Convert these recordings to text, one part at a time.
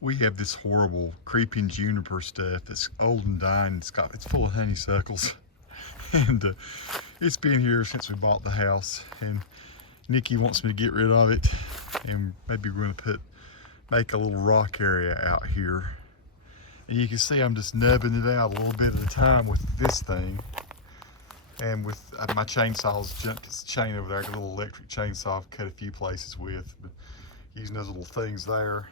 We have this horrible creeping juniper stuff that's old and dying. It's full of honeysuckles. And it's been here since we bought the house. And Nikki wants me to get rid of it. And maybe we're gonna make a little rock area out here. And you can see I'm just nubbing it out a little bit at a time with this thing. And with my chainsaw's jumped its chain over there. I got a little electric chainsaw I've cut a few places with, but using those little things there.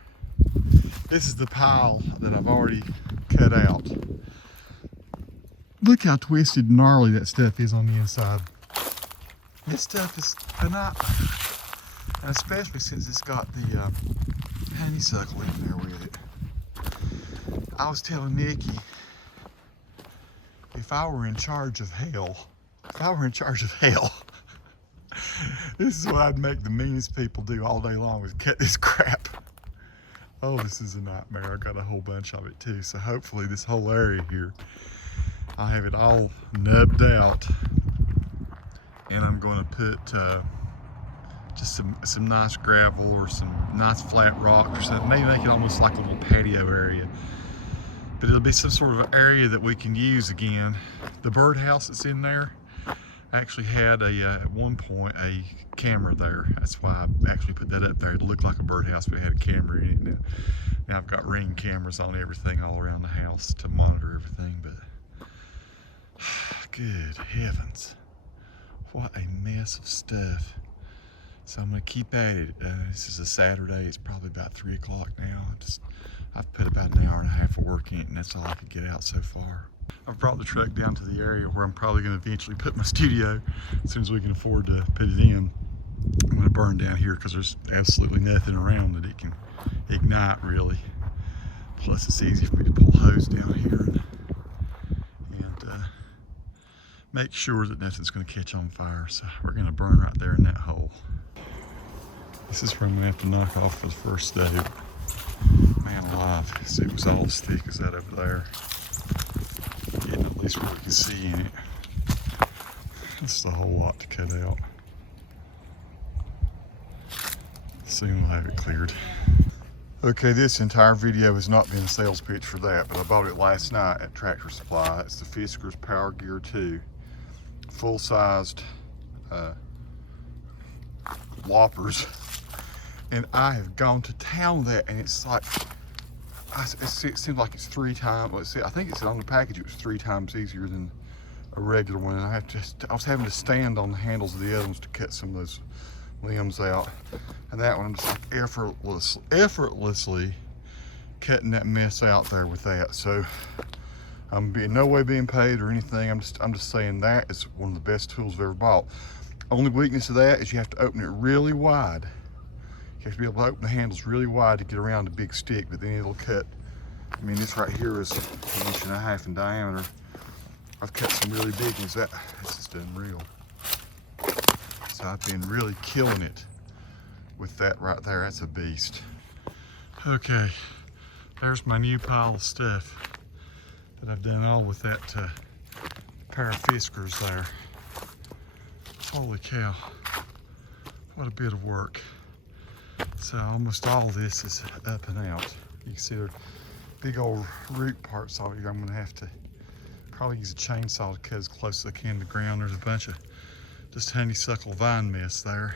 This is the pile that I've already cut out. Look how twisted and gnarly that stuff is on the inside. This stuff is a nightmare. And especially since it's got the honeysuckle in there with it. I was telling Nikki, if I were in charge of hell, this is what I'd make the meanest people do all day long, is cut this crap. Oh, this is a nightmare. I got a whole bunch of it too. So hopefully this whole area here, I'll have it all nubbed out. And I'm going to put just some nice gravel or some nice flat rock or something. Maybe make it almost like a little patio area. But it'll be some sort of area that we can use again. The birdhouse that's in there actually had at one point a camera there. That's why I actually put that up there. It looked like a birdhouse, but it had a camera in it. Now I've got Ring cameras on everything all around the house to monitor everything. But good heavens, what a mess of stuff. So I'm gonna keep at it. This is a Saturday. It's probably about 3 o'clock now. I've put about an hour and a half of work in it, and that's all I could get out so far. I've brought the truck down to the area where I'm probably going to eventually put my studio as soon as we can afford to put it in. I'm going to burn down here because there's absolutely nothing around that it can ignite really. Plus it's easy for me to pull hose down here and make sure that nothing's going to catch on fire. So we're going to burn right there in that hole. This is where I'm going to have to knock off for the first stove. Man alive, see, it was all as thick as that over there. Getting at least what we can see in it. This is a whole lot to cut out. Soon we'll have it cleared. Okay, this entire video has not been a sales pitch for that, but I bought it last night at Tractor Supply. It's the Fiskars PowerGear2 full-sized Loppers. And I have gone to town with that, and it's like, it seems like it's 3 times, I think it said on the package it was 3 times easier than a regular one. And I was having to stand on the handles of the other ones to cut some of those limbs out. And that one, I'm just like effortlessly cutting that mess out there with that. So I'm in no way being paid or anything. I'm just saying that is one of the best tools I've ever bought. Only weakness of that is you have to open it really wide. You have to be able to open the handles really wide to get around a big stick, but then it'll cut. I mean, this right here is 1.5 inches in diameter. I've cut some really big ones. This is unreal. So I've been really killing it with that right there. That's a beast. Okay, there's my new pile of stuff that I've done all with that pair of Fiskars there. Holy cow, what a bit of work. So almost all this is up and out. You can see there are big old root parts of it. I'm gonna have to probably use a chainsaw to cut as close as I can to the ground. There's a bunch of just honeysuckle vine mess there.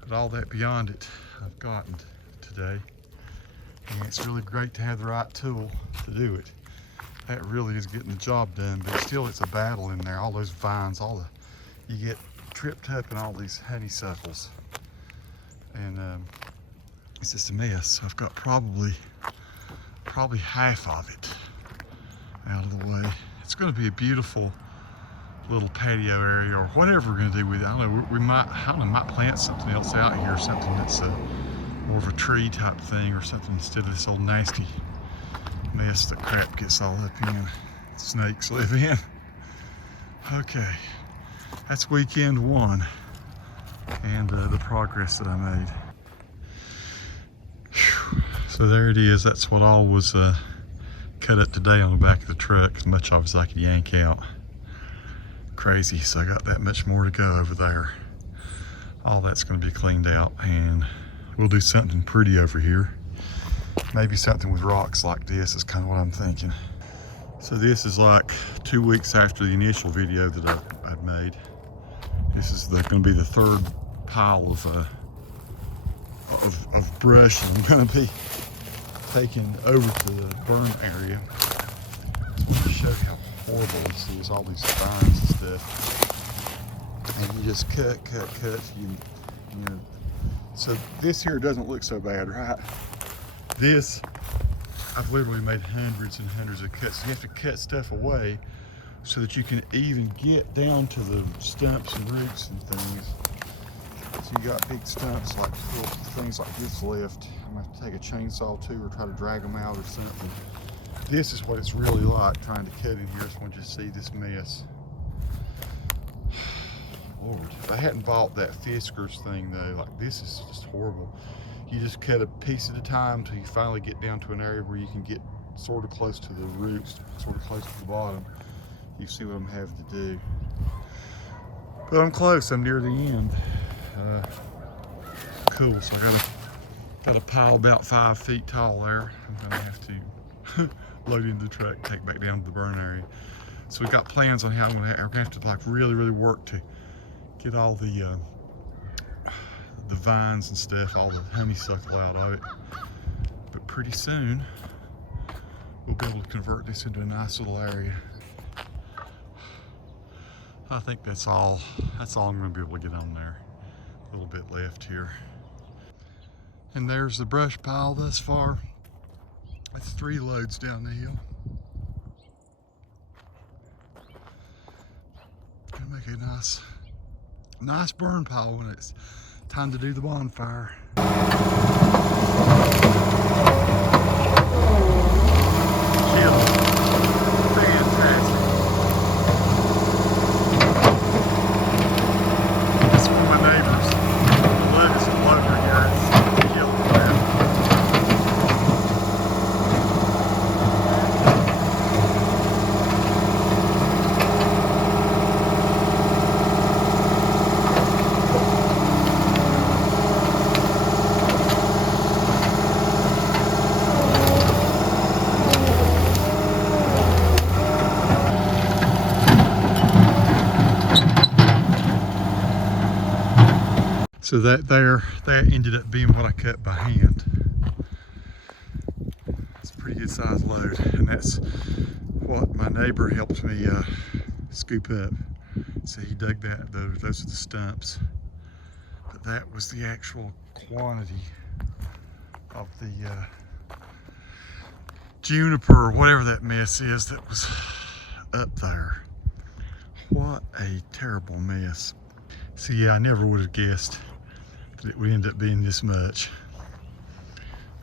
But all that beyond it, I've gotten today. And it's really great to have the right tool to do it. That really is getting the job done, but still it's a battle in there. All those vines, you get tripped up in all these honeysuckles. And it's just a mess. So I've got probably half of it out of the way. It's going to be a beautiful little patio area or whatever we're going to do with it. I don't know. We might plant something else out here, something that's more of a tree type thing or something instead of this old nasty mess that crap gets all up in. Snakes live in. Okay, that's weekend 1. And the progress that I made. Whew. So there it is. That's what all was cut up today on the back of the truck, as much of as I could yank out. Crazy. So I got that much more to go over there. All that's going to be cleaned out, and we'll do something pretty over here. maybe something with rocks like this is kind of what I'm thinking. So this is like 2 weeks after the initial video that I'd made. This is going to be the third pile of brush that I'm going to be taking over to the burn area. I just want to show you how horrible this is, all these vines and stuff. And you just cut, you know. So this here doesn't look so bad, right? This, I've literally made hundreds and hundreds of cuts. You have to cut stuff away so that you can even get down to the stumps and roots and things. So you got big stumps, like things like this left. I'm gonna have to take a chainsaw too, or try to drag them out or something. This is what it's really like trying to cut in here. I just want you to see this mess. Lord, if I hadn't bought that Fiskars thing though, like this is just horrible. You just cut a piece at a time until you finally get down to an area where you can get sort of close to the roots, sort of close to the bottom. You see what I'm having to do. But I'm close, I'm near the end. Cool, so I got a pile about 5 feet tall there. I'm gonna have to load into the truck, take back down to the burn area. So we've got plans on how we're gonna have to like really work to get all the vines and stuff, all the honeysuckle out of it. But pretty soon, we'll be able to convert this into a nice little area. I think that's all I'm gonna be able to get on there. A little bit left here. And there's the brush pile thus far. It's 3 loads down the hill. Gonna make a nice burn pile when it's time to do the bonfire. Chill. Fantastic. This is one of my neighbors. Lettuce and clover here. It's killing the ground. So that ended up being what I cut by hand. It's a pretty good sized load, and that's what my neighbor helped me scoop up. So he dug that, those are the stumps. But that was the actual quantity of the juniper, or whatever that mess is that was up there. What a terrible mess. So yeah, I never would have guessed that it would end up being this much.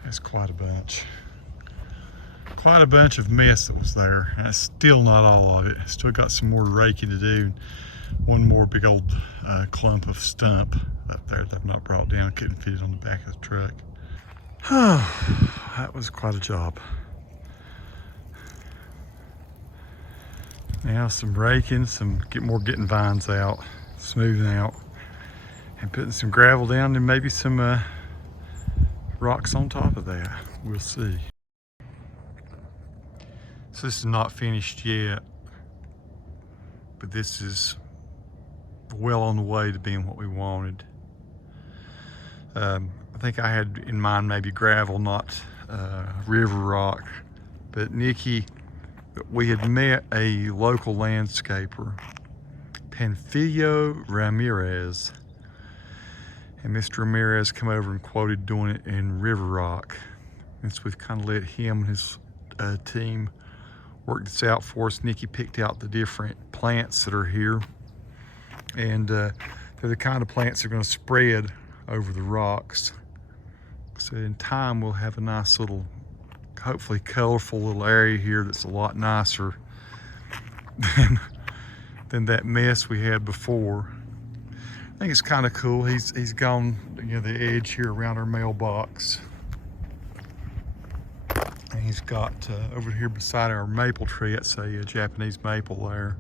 That's quite a bunch. Quite a bunch of mess that was there. And that's still not all of it. Still got some more raking to do. One more big old clump of stump up there that I've not brought down. Couldn't fit it on the back of the truck. That was quite a job. Now some raking, getting vines out, smoothing out, and putting some gravel down, and maybe some rocks on top of that. We'll see. So this is not finished yet, but this is well on the way to being what we wanted. I think I had in mind maybe gravel, not river rock, but Nikki, we had met a local landscaper, Ramirez, and Mr. Ramirez come over and quoted doing it in river rock. And so we've kind of let him and his team work this out for us. Nikki picked out the different plants that are here, and they're the kind of plants that are going to spread over the rocks. So in time we'll have a nice little, hopefully colorful little area here that's a lot nicer than that mess we had before. I think it's kind of cool. He's gone, the edge here around our mailbox, and he's got over here beside our maple tree, that's a Japanese maple there.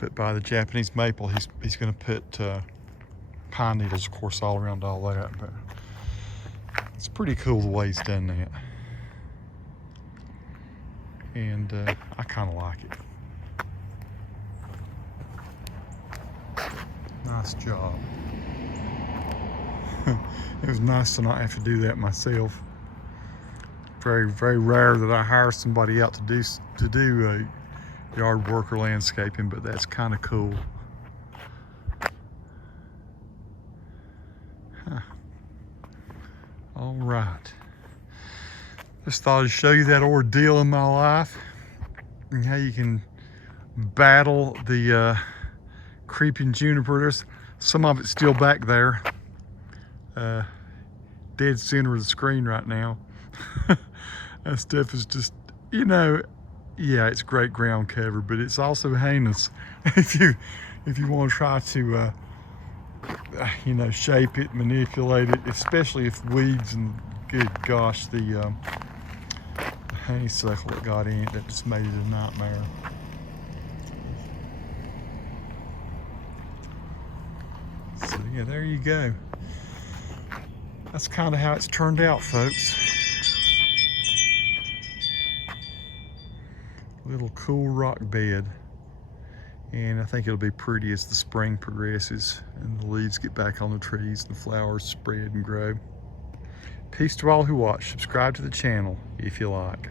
But by the Japanese maple, he's going to put pine needles, of course, all around all that. But It's pretty cool the way he's done that. And I kind of like it. Nice job. It was nice to not have to do that myself. Very, very rare that I hire somebody out to do yard work or landscaping, but that's kind of cool. Huh. All right. Just thought I'd show you that ordeal in my life and how you can battle the creeping juniper. There's some of it still back there, dead center of the screen right now. That stuff is just, you know, yeah, it's great ground cover, but it's also heinous if you want to try to you know, shape it, manipulate it, especially if weeds and good gosh, the honeysuckle that got in it, that just made it a nightmare. So yeah, there you go. That's kind of how it's turned out, folks. Little cool rock bed. And I think it'll be pretty as the spring progresses and the leaves get back on the trees and the flowers spread and grow. Peace to all who watch. Subscribe to the channel if you like.